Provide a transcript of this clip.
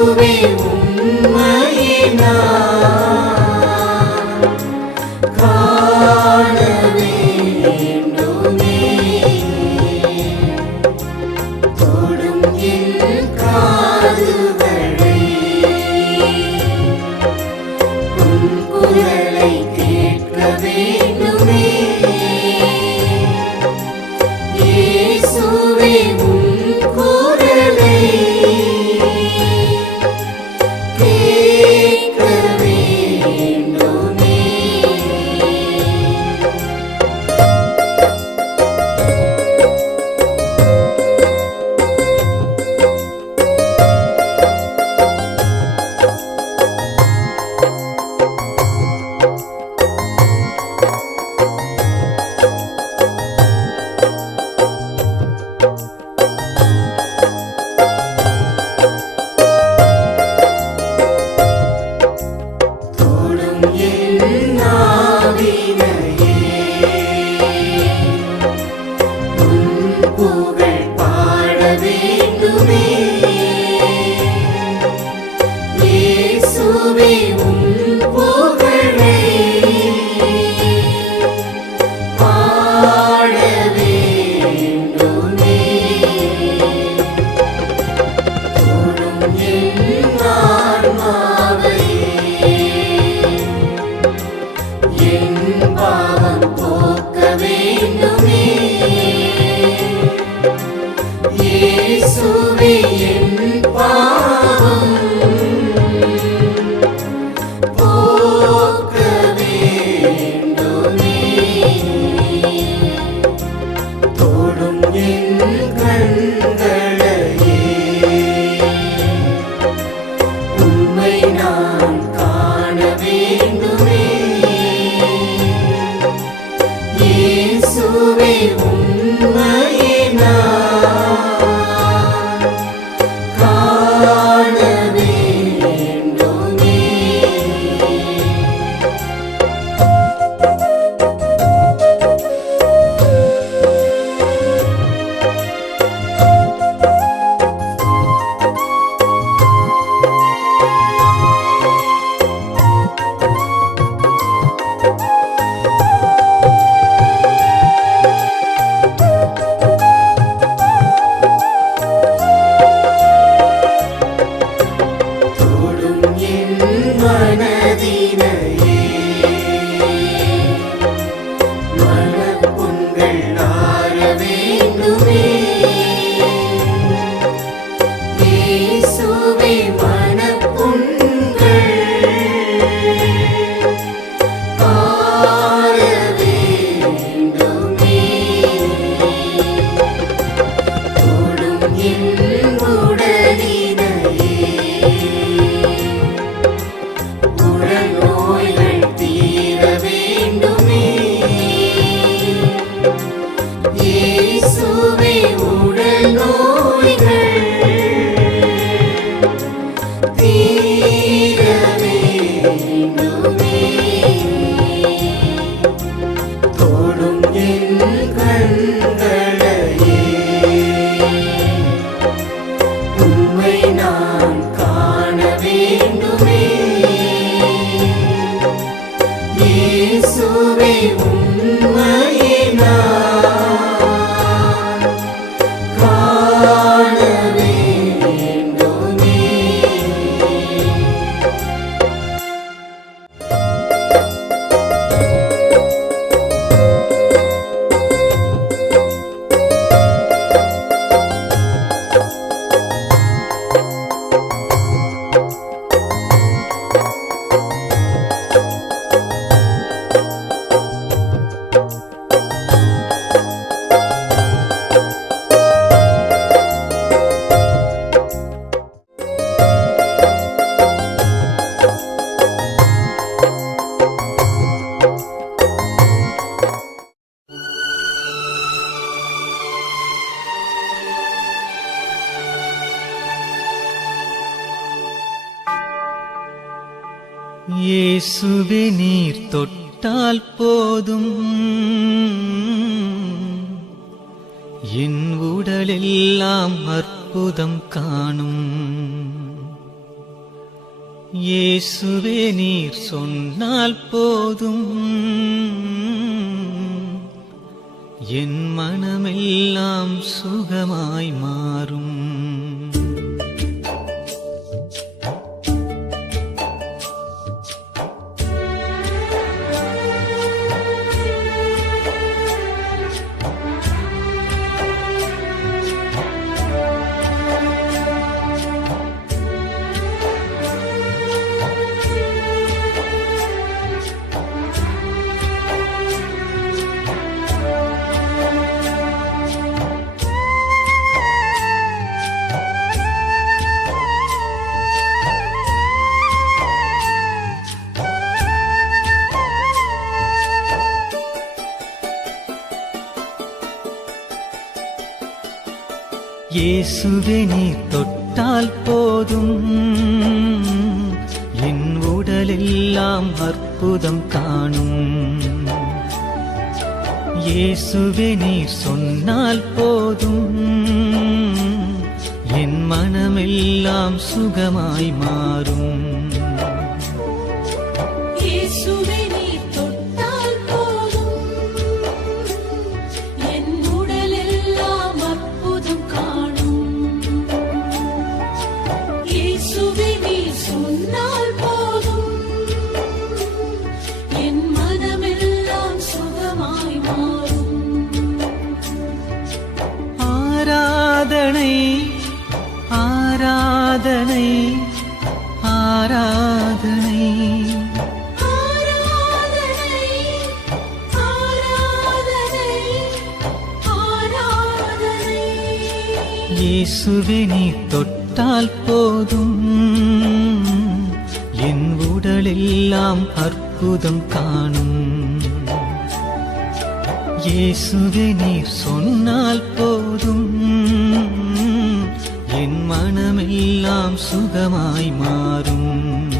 இயேசுவே உம்மையே நான் காண வேண்டுமே. தொடும் என் காதுகளை உம் குரலை கேட்க வேண்டுமே. இயேசுவே உம் குரலை கேட்க வேண்டுமே. தொடும் என் ஆவினையே உம் புகழ் பாட வேண்டுமே. இயேசுவே உம் புகழை பாட வேண்டுமே. தொடும் என் ஆன்மாவையே என் பாவம் போக்க வேண்டுமே. இயேசுவே என் பாவம் போக்க வேண்டுமே. தொடும் என் கண்களையே உம்மை நான் காண வேண்டுமே. இயேசுவே உம்மையே நான் காண வேண்டுமே. தொடும் என் மனதினையே மனப்புண்கள் ஆற வேண்டுமே. இயேசுவே மனப்புண்கள் ஆற வேண்டுமே. தொடும் என் உடலினையே உடல் நோய்கள் தீர வேண்டுமே. இயேசுவே உடல் நோய்கள் தீர வேண்டுமே. தொடும் என் கண்களையே உம்மை நான் காண வேண்டுமே. இயேசுவே உம்மையே நான் காண வேண்டுமே. இயேசுவே நீர் தொட்டால் போதும் என் உடலெல்லாம் அற்புதம் காணும். இயேசுவே நீர் சொன்னால் போதும், என் மனமெல்லாம் சுகமாய் மாறும். இயேசுவே நீர் தொட்டால் போதும், என் உடலெல்லாம் அற்புதம் காணும். இயேசுவே நீர் சொன்னால் போதும், என் மனமெல்லாம் சுகமாய் மாறும். இயேசுவே நீர் தொட்டால் போதும், என் உடலெல்லாம் அற்புதம் காணும். இயேசுவே நீர் சொன்னால் போதும், என் மனமெல்லாம் சுகமாய் மாறும். ஆராதனை ஆராதனை ஆராதனை ஆராதனை ஆராதனை ஆராதனை. இயேசுவே நீர் தொட்டால் போதும், என் உடலெல்லாம் அற்புதம் காணும். இயேசுவே நீர் சொன்னால் போதும், என் மனமெல்லாம் சுகமாய் மாறும்.